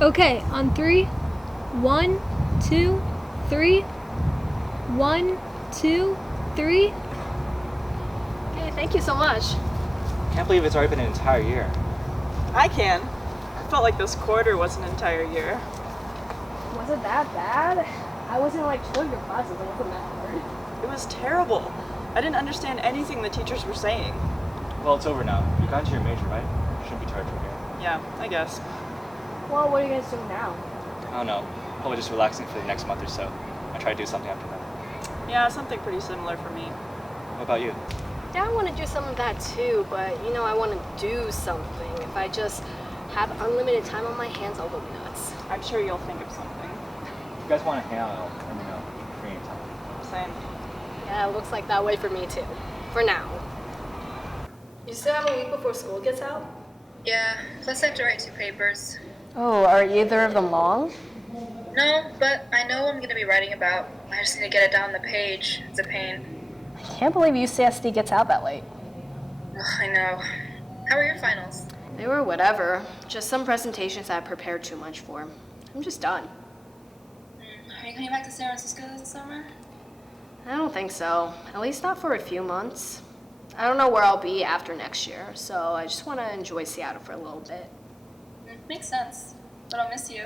Okay, on three. 1, 2, 3. 1, 2, 3. Okay, thank you so much. Can't believe it's already been an entire year. I can. I felt like this quarter was an entire year. Was it that bad? I was in like 2 of your classes. It wasn't that hard. It was terrible. I didn't understand anything the teachers were saying. Well, it's over now. You got into your major, right? Shouldn't be charged from here. Yeah, I guess. Well, what are you guys doing now? I don't know. Probably just relaxing for the next month or so. I try to do something after that. Yeah, something pretty similar for me. What about you? Yeah, I want to do some of that too, but I want to do something. If I just have unlimited time on my hands, I'll go nuts. I'm sure you'll think of something. If you guys want to hang out, let me know. Free anytime. Same. Yeah, it looks like that way for me too. For now. You still have a week before school gets out? Yeah, plus I have to write 2 papers. Oh, are either of them long? No, but I know what I'm going to be writing about. I just need to get it down the page. It's a pain. I can't believe UCSD gets out that late. Ugh, I know. How are your finals? They were whatever. Just some presentations I prepared too much for. I'm just done. Are you coming back to San Francisco this summer? I don't think so. At least not for a few months. I don't know where I'll be after next year, so I just want to enjoy Seattle for a little bit. Makes sense. But I'll miss you.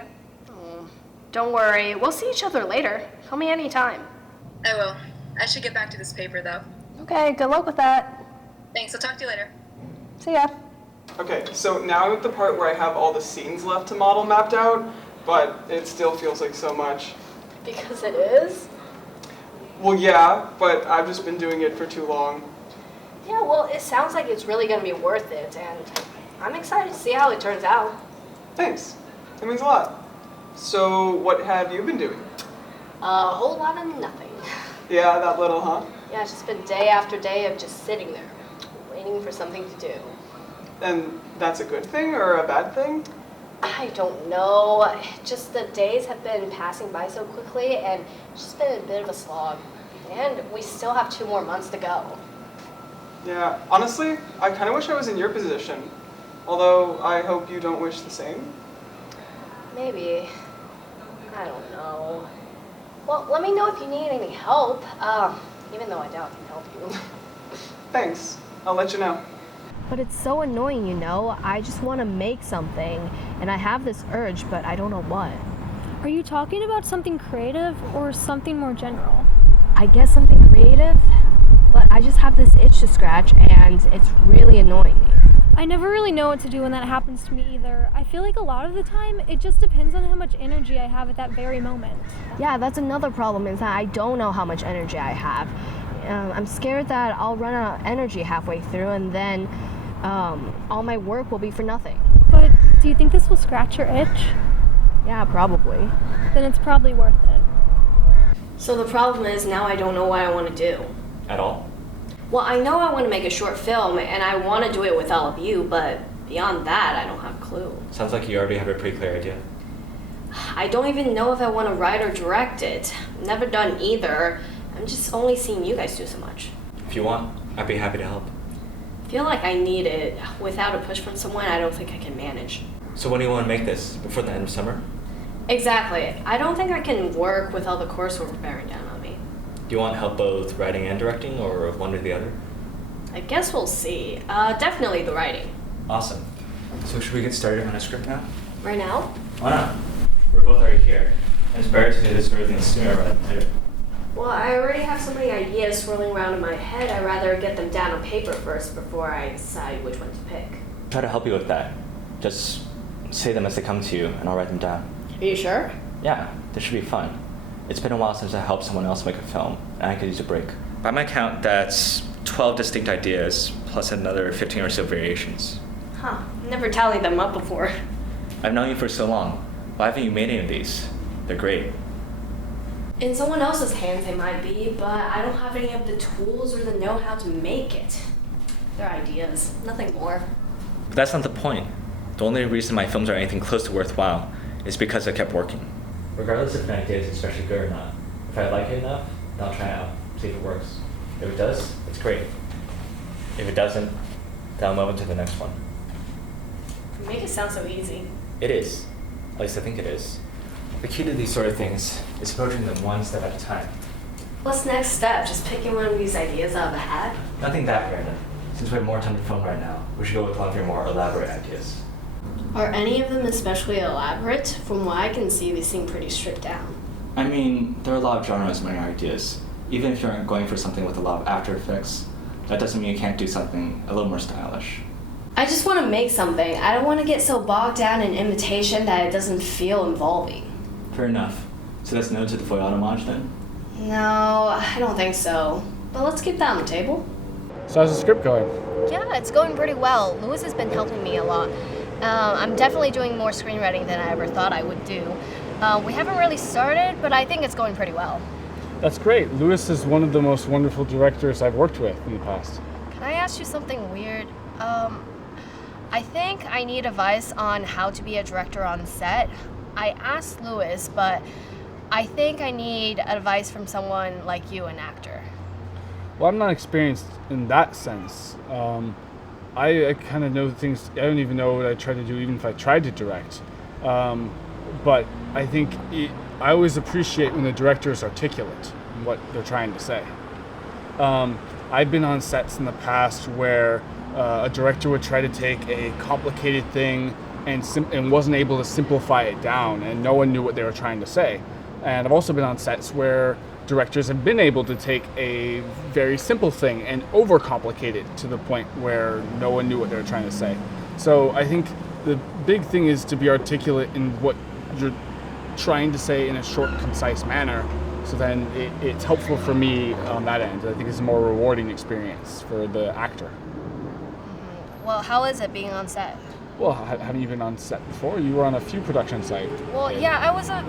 Oh, don't worry. We'll see each other later. Call me anytime. I will. I should get back to this paper, though. Okay, good luck with that. Thanks, I'll talk to you later. See ya. Okay, so now I'm at the part where I have all the scenes left to model mapped out, but it still feels like so much. Because it is? Well, yeah, but I've just been doing it for too long. Yeah, well, it sounds like it's really going to be worth it, and I'm excited to see how it turns out. Thanks. That means a lot. So, what have you been doing? A whole lot of nothing. Yeah, that little, huh? Yeah, it's just been day after day of just sitting there, waiting for something to do. And that's a good thing or a bad thing? I don't know. Just the days have been passing by so quickly, and it's just been a bit of a slog. And we still have 2 more months to go. Yeah, honestly, I kind of wish I was in your position. Although, I hope you don't wish the same. Maybe. I don't know. Well, let me know if you need any help, even though I doubt I can help you. Thanks. I'll let you know. But it's so annoying, I just want to make something, and I have this urge, but I don't know what. Are you talking about something creative or something more general? I guess something creative, but I just have this itch to scratch, and it's really annoying me. I never really know what to do when that happens to me either. I feel like a lot of the time, it just depends on how much energy I have at that very moment. Yeah, that's another problem, is that I don't know how much energy I have. I'm scared that I'll run out of energy halfway through, and then all my work will be for nothing. But do you think this will scratch your itch? Yeah, probably. Then it's probably worth it. So the problem is now I don't know what I want to do. At all? Well, I know I want to make a short film, and I want to do it with all of you, but beyond that, I don't have a clue. Sounds like you already have a pretty clear idea. I don't even know if I want to write or direct it. Never done either. I'm just only seeing you guys do so much. If you want, I'd be happy to help. I feel like I need it. Without a push from someone, I don't think I can manage. So when do you want to make this? Before the end of summer? Exactly. I don't think I can work with all the coursework bearing down on me. Do you want help both writing and directing, or one or the other? I guess we'll see. Definitely the writing. Awesome. So should we get started on a script now? Right now? Why not? We're both already here. And it's better to do this early than sooner rather than later. Well, I already have so many ideas swirling around in my head, I'd rather get them down on paper first before I decide which one to pick. Try to help you with that. Just say them as they come to you, and I'll write them down. Are you sure? Yeah, this should be fun. It's been a while since I helped someone else make a film, and I could use a break. By my count, that's 12 distinct ideas, plus another 15 or so variations. Huh. Never tallied them up before. I've known you for so long. Why haven't you made any of these? They're great. In someone else's hands they might be, but I don't have any of the tools or the know-how to make it. They're ideas, nothing more. But that's not the point. The only reason my films are anything close to worthwhile is because I kept working. Regardless if an idea is especially good or not, if I like it enough, then I'll try it out, see if it works. If it does, it's great. If it doesn't, then I'll move on to the next one. You make it sound so easy. It is. At least I think it is. The key to these sort of things is approaching them one step at a time. What's next step? Just picking one of these ideas out of a hat? Nothing that random. Since we have more time to film right now, we should go with one of your more elaborate ideas. Are any of them especially elaborate? From what I can see, they seem pretty stripped down. I mean, there are a lot of genres among your ideas. Even if you aren't going for something with a lot of After Effects, that doesn't mean you can't do something a little more stylish. I just want to make something. I don't want to get so bogged down in imitation that it doesn't feel involving. Fair enough. So that's no to the foil homage then? No, I don't think so. But let's keep that on the table. So how's the script going? Yeah, it's going pretty well. Lewis has been helping me a lot. I'm definitely doing more screenwriting than I ever thought I would do. We haven't really started, but I think it's going pretty well. That's great. Lewis is one of the most wonderful directors I've worked with in the past. Can I ask you something weird? I think I need advice on how to be a director on set. I asked Lewis, but I think I need advice from someone like you, an actor. Well, I'm not experienced in that sense. I kind of know things, I don't even know what I try to do, even if I tried to direct. But I think I always appreciate when the director is articulate in what they're trying to say. I've been on sets in the past where a director would try to take a complicated thing and wasn't able to simplify it down, and no one knew what they were trying to say. And I've also been on sets where directors have been able to take a very simple thing and overcomplicate it to the point where no one knew what they were trying to say. So I think the big thing is to be articulate in what you're trying to say in a short, concise manner. So then it's helpful for me on that end. I think it's a more rewarding experience for the actor. Well, how is it being on set? Well, haven't you been on set before? You were on a few production sites. Well, yeah, I was a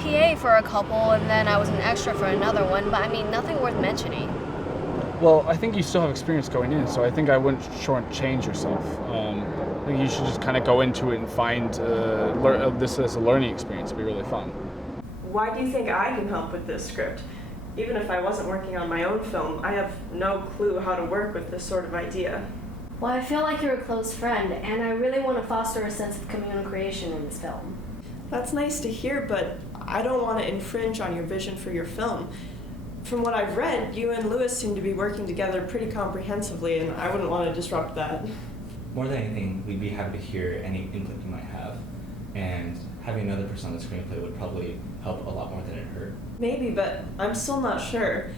PA for a couple, and then I was an extra for another one, but I mean, nothing worth mentioning. Well, I think you still have experience going in, so I think I wouldn't shortchange yourself. I think you should just kind of go into it and find this as a learning experience. It'd be really fun. Why do you think I can help with this script? Even if I wasn't working on my own film, I have no clue how to work with this sort of idea. Well, I feel like you're a close friend, and I really want to foster a sense of communal creation in this film. That's nice to hear, but I don't want to infringe on your vision for your film. From what I've read, you and Lewis seem to be working together pretty comprehensively, and I wouldn't want to disrupt that. More than anything, we'd be happy to hear any input you might have, and having another person on the screenplay would probably help a lot more than it hurt. Maybe, but I'm still not sure.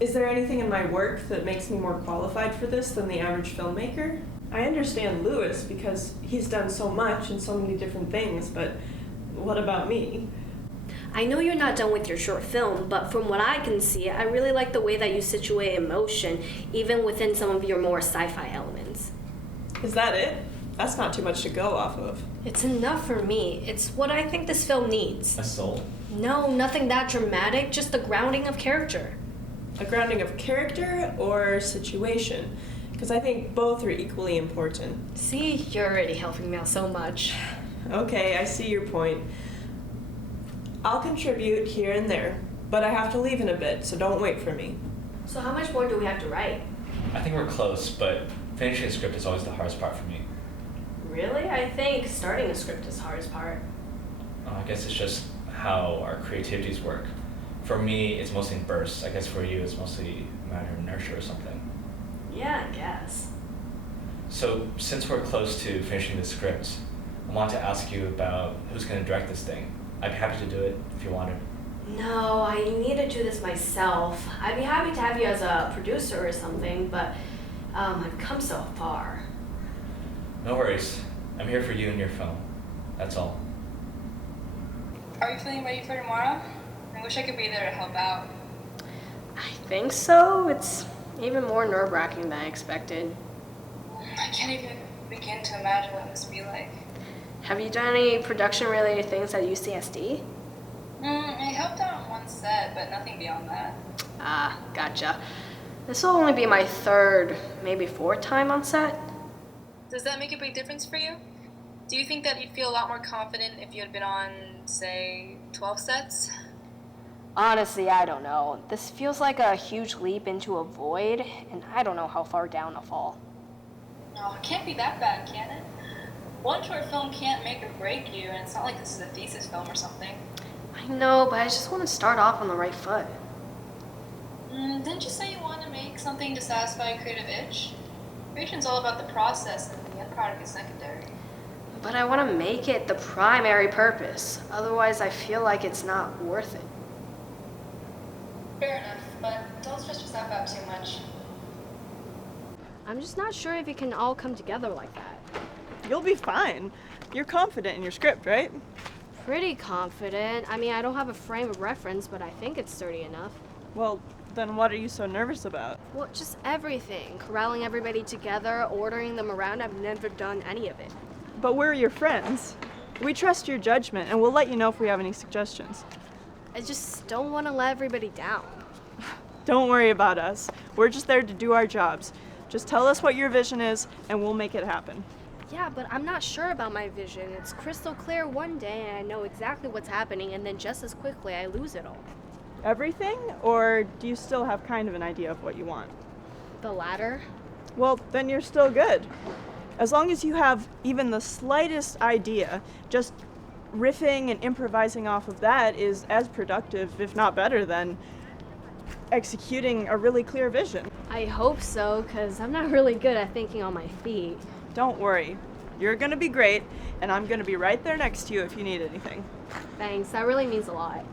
Is there anything in my work that makes me more qualified for this than the average filmmaker? I understand Lewis because he's done so much and so many different things, but what about me? I know you're not done with your short film, but from what I can see, I really like the way that you situate emotion, even within some of your more sci-fi elements. Is that it? That's not too much to go off of. It's enough for me. It's what I think this film needs. A soul? No, nothing that dramatic, just the grounding of character. A grounding of character or situation? Because I think both are equally important. See, you're already helping me out so much. Okay, I see your point. I'll contribute here and there, but I have to leave in a bit, so don't wait for me. So how much more do we have to write? I think we're close, but finishing a script is always the hardest part for me. Really? I think starting a script is the hardest part. I guess it's just how our creativities work. For me, it's mostly in bursts. I guess for you, it's mostly a matter of inertia or something. Yeah, I guess. So, since we're close to finishing the script, I want to ask you about who's going to direct this thing. I'd be happy to do it if you wanted. No, I need to do this myself. I'd be happy to have you as a producer or something, but I've come so far. No worries. I'm here for you and your film. That's all. Are you feeling ready for tomorrow? I wish I could be there to help out. I think so. It's even more nerve-wracking than I expected. I can't even begin to imagine what it must be like. Have you done any production-related things at UCSD? I helped out on one set, but nothing beyond that. Ah, gotcha. This will only be my third, maybe fourth time on set. Does that make a big difference for you? Do you think that you'd feel a lot more confident if you had been on, say, 12 sets? Honestly, I don't know. This feels like a huge leap into a void, and I don't know how far down I'll fall. No, it can't be that bad, can it? One short film can't make or break you, and it's not like this is a thesis film or something. I know, but I just want to start off on the right foot. Didn't you say you wanted to make something to satisfy a creative itch? Creation's all about the process, and the end product is secondary. But I want to make it the primary purpose. Otherwise, I feel like it's not worth it. Fair enough, but don't stress yourself out too much. I'm just not sure if it can all come together like that. You'll be fine. You're confident in your script, right? Pretty confident. I mean, I don't have a frame of reference, but I think it's sturdy enough. Well, then what are you so nervous about? Well, just everything. Corralling everybody together, ordering them around. I've never done any of it. But we're your friends. We trust your judgment, and we'll let you know if we have any suggestions. I just don't want to let everybody down. Don't worry about us. We're just there to do our jobs. Just tell us what your vision is, and we'll make it happen. Yeah, but I'm not sure about my vision. It's crystal clear one day, and I know exactly what's happening, and then just as quickly I lose it all. Everything? Or do you still have kind of an idea of what you want? The latter? Well, then you're still good. As long as you have even the slightest idea, just riffing and improvising off of that is as productive, if not better, than executing a really clear vision. I hope so, because I'm not really good at thinking on my feet. Don't worry. You're gonna be great, and I'm gonna be right there next to you if you need anything. Thanks, that really means a lot.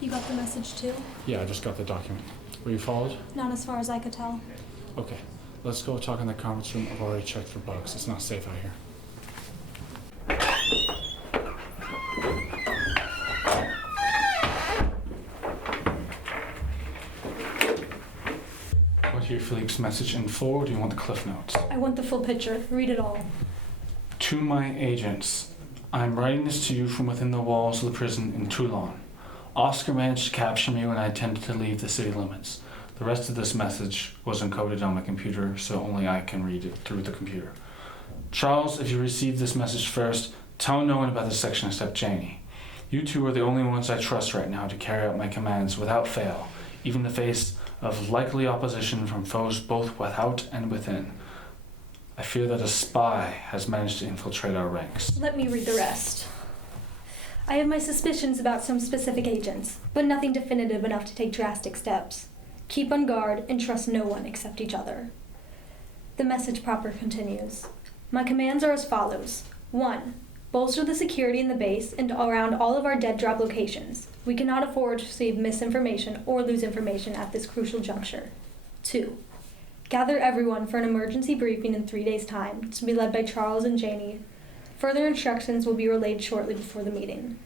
You got the message too? Yeah, I just got the document. Were you followed? Not as far as I could tell. Okay, let's go talk in the conference room. I've already checked for bugs. It's not safe out here. Want to hear Philippe's message in full, or do you want the cliff notes? I want the full picture. Read it all. To my agents, I'm writing this to you from within the walls of the prison in Toulon. Oscar managed to capture me when I attempted to leave the city limits. The rest of this message was encoded on my computer, so only I can read it through the computer. Charles, if you received this message first, tell no one about this section except Janie. You two are the only ones I trust right now to carry out my commands without fail, even in the face of likely opposition from foes both without and within. I fear that a spy has managed to infiltrate our ranks. Let me read the rest. I have my suspicions about some specific agents, but nothing definitive enough to take drastic steps. Keep on guard and trust no one except each other. The message proper continues. My commands are as follows. 1. Bolster the security in the base and around all of our dead drop locations. We cannot afford to receive misinformation or lose information at this crucial juncture. 2. Gather everyone for an emergency briefing in 3 days' time, to be led by Charles and Janie. Further instructions will be relayed shortly before the meeting.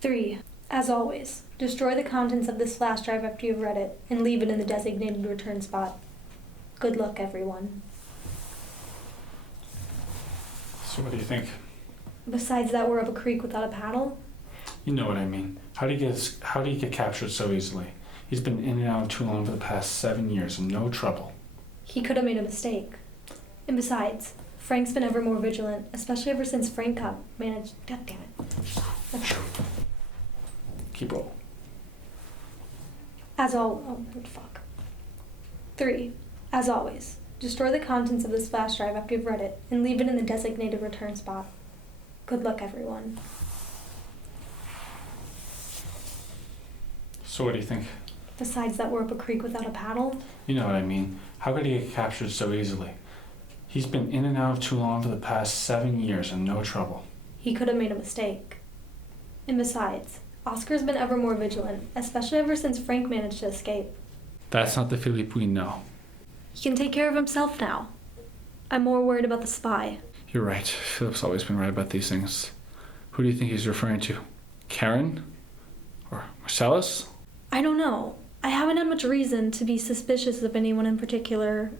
3. As always, destroy the contents of this flash drive after you've read it, and leave it in the designated return spot. Good luck, everyone. So what do you think? Besides that we're up a creek without a paddle? You know what I mean. How do you get captured so easily? He's been in and out of Toulon for the past 7 years and no trouble. He could have made a mistake. And besides, Frank's been ever more vigilant, especially ever since Frank got managed. God damn it. Okay. Keep rolling. Oh, fuck. 3. As always, destroy the contents of this flash drive after you've read it, and leave it in the designated return spot. Good luck, everyone. So what do you think? Besides that we're up a creek without a paddle? You know what I mean. How could he get captured so easily? He's been in and out of Toulon for the past 7 years and no trouble. He could have made a mistake. And besides, Oscar's been ever more vigilant, especially ever since Frank managed to escape. That's not the Philippe we know. He can take care of himself now. I'm more worried about the spy. You're right. Philip's always been right about these things. Who do you think he's referring to? Karen? Or Marcellus? I don't know. I haven't had much reason to be suspicious of anyone in particular,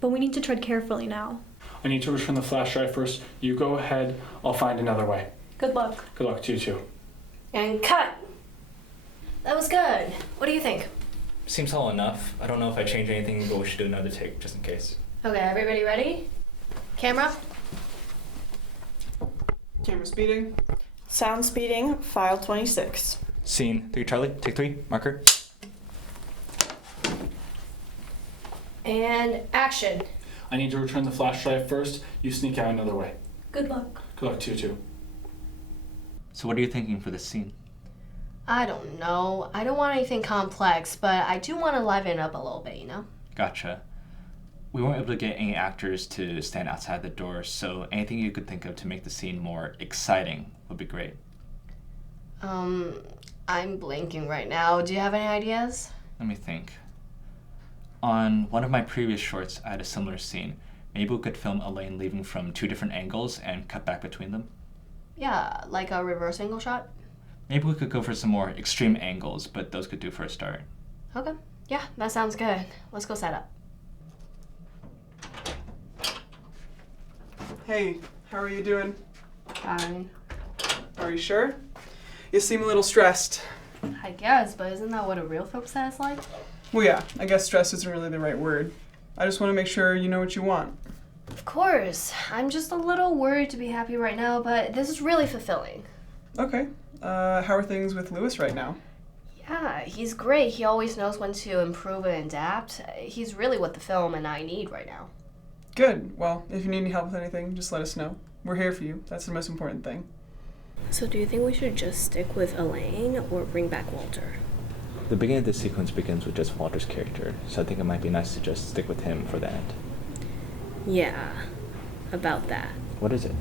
but we need to tread carefully now. I need to return the flash drive first. You go ahead. I'll find another way. Good luck. Good luck to you too. And cut! That was good. What do you think? Seems all enough. I don't know if I change anything, but we should do another take just in case. Okay, everybody ready? Camera? Camera speeding. Sound speeding, file 26. Scene 3, Charlie. Take 3. Marker. And action. I need to return the flash drive first. You sneak out another way. Good luck. Good luck to you too. So what are you thinking for this scene? I don't know. I don't want anything complex, but I do want to liven it up a little bit, you know? Gotcha. We weren't able to get any actors to stand outside the door, so anything you could think of to make the scene more exciting would be great. I'm blanking right now. Do you have any ideas? Let me think. On one of my previous shorts, I had a similar scene. Maybe we could film Elaine leaving from 2 different angles and cut back between them. Yeah, like a reverse angle shot? Maybe we could go for some more extreme angles, but those could do for a start. Okay. Yeah, that sounds good. Let's go set up. Hey, how are you doing? Fine. Are you sure? You seem a little stressed. I guess, but isn't that what a real film set is like? Well, yeah, I guess stress isn't really the right word. I just want to make sure you know what you want. Of course. I'm just a little worried to be happy right now, but this is really fulfilling. Okay. How are things with Lewis right now? Yeah, he's great. He always knows when to improve and adapt. He's really what the film and I need right now. Good. Well, if you need any help with anything, just let us know. We're here for you. That's the most important thing. So do you think we should just stick with Elaine or bring back Walter? The beginning of this sequence begins with just Walter's character, so I think it might be nice to just stick with him for the end. Yeah, about that. What is it?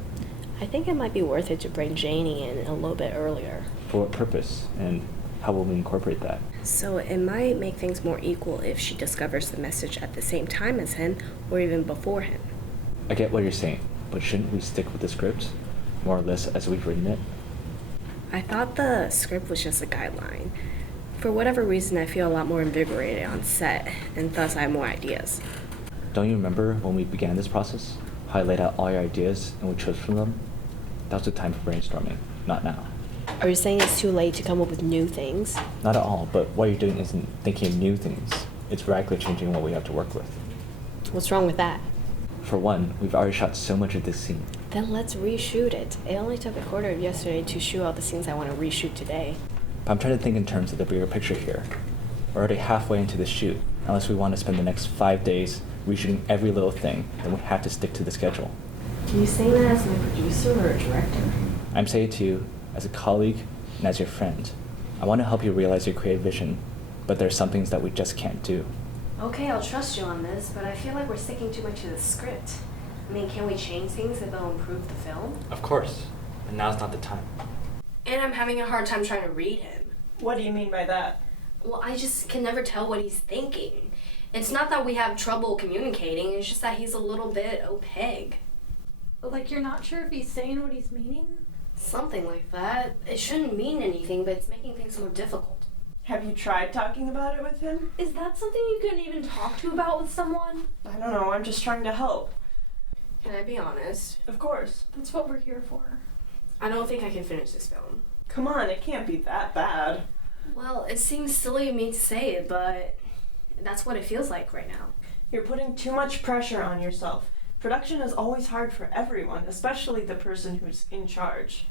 I think it might be worth it to bring Janie in a little bit earlier. For what purpose? And how will we incorporate that? So it might make things more equal if she discovers the message at the same time as him or even before him. I get what you're saying, but shouldn't we stick with the script, more or less as we've written it? I thought the script was just a guideline. For whatever reason, I feel a lot more invigorated on set, and thus I have more ideas. Don't you remember when we began this process? How I laid out all your ideas and we chose from them? That was the time for brainstorming, not now. Are you saying it's too late to come up with new things? Not at all, but what you're doing isn't thinking of new things. It's radically changing what we have to work with. What's wrong with that? For one, we've already shot so much of this scene. Then let's reshoot it. It only took a quarter of yesterday to shoot all the scenes I want to reshoot today. But I'm trying to think in terms of the bigger picture here. We're already halfway into the shoot, unless we want to spend the next 5 days reshooting every little thing, then we have to stick to the schedule. Are you saying that as a producer or a director? I'm saying it to you as a colleague and as your friend. I want to help you realize your creative vision, but there are some things that we just can't do. Okay, I'll trust you on this, but I feel like we're sticking too much to the script. I mean, can we change things if it'll improve the film? Of course, but now's not the time. And I'm having a hard time trying to read him. What do you mean by that? Well, I just can never tell what he's thinking. It's not that we have trouble communicating, it's just that he's a little bit opaque. Like you're not sure if he's saying what he's meaning? Something like that. It shouldn't mean anything, but it's making things more difficult. Have you tried talking about it with him? Is that something you can even talk to about with someone? I don't know, I'm just trying to help. Can I be honest? Of course. That's what we're here for. I don't think I can finish this film. Come on, it can't be that bad. Well, it seems silly of me to say it, but that's what it feels like right now. You're putting too much pressure on yourself. Production is always hard for everyone, especially the person who's in charge.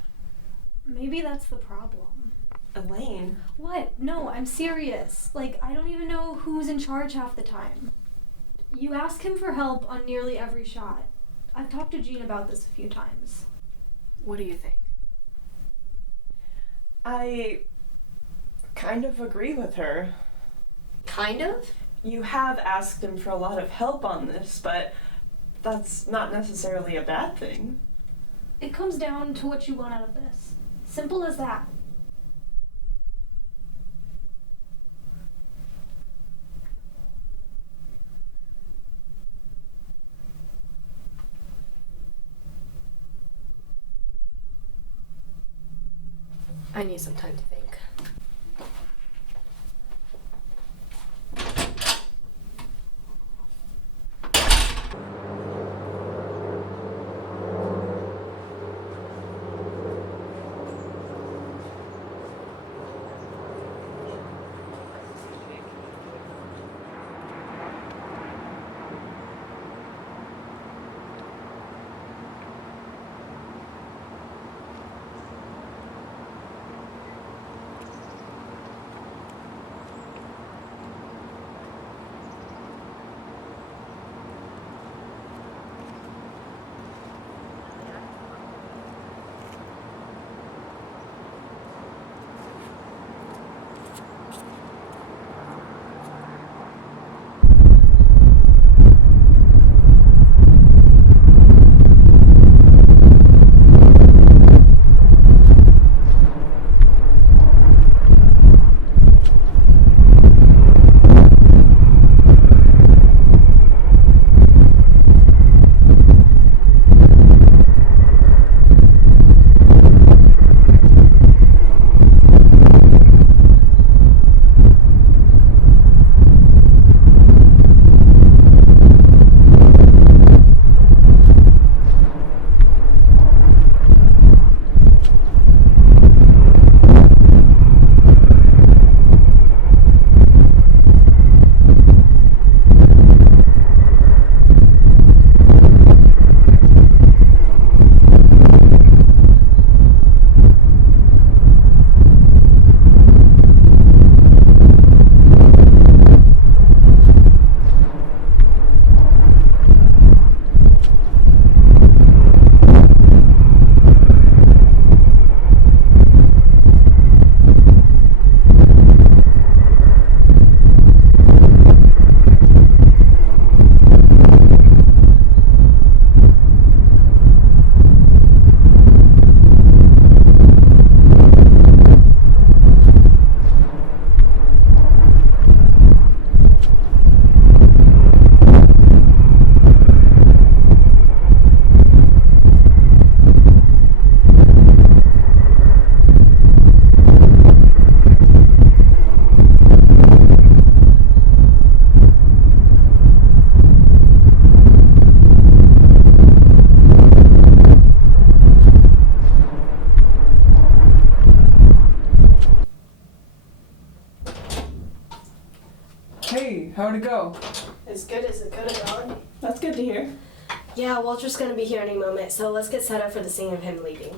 Maybe that's the problem. Elaine. What? No, I'm serious. Like, I don't even know who's in charge half the time. You ask him for help on nearly every shot. I've talked to Jean about this a few times. What do you think? I kind of agree with her. Kind of? You have asked him for a lot of help on this, but that's not necessarily a bad thing. It comes down to what you want out of this. Simple as that. I need some time to think. Hey, how'd it go? As good as it could have gone. That's good to hear. Yeah, Walter's gonna be here any moment, so let's get set up for the scene of him leaving.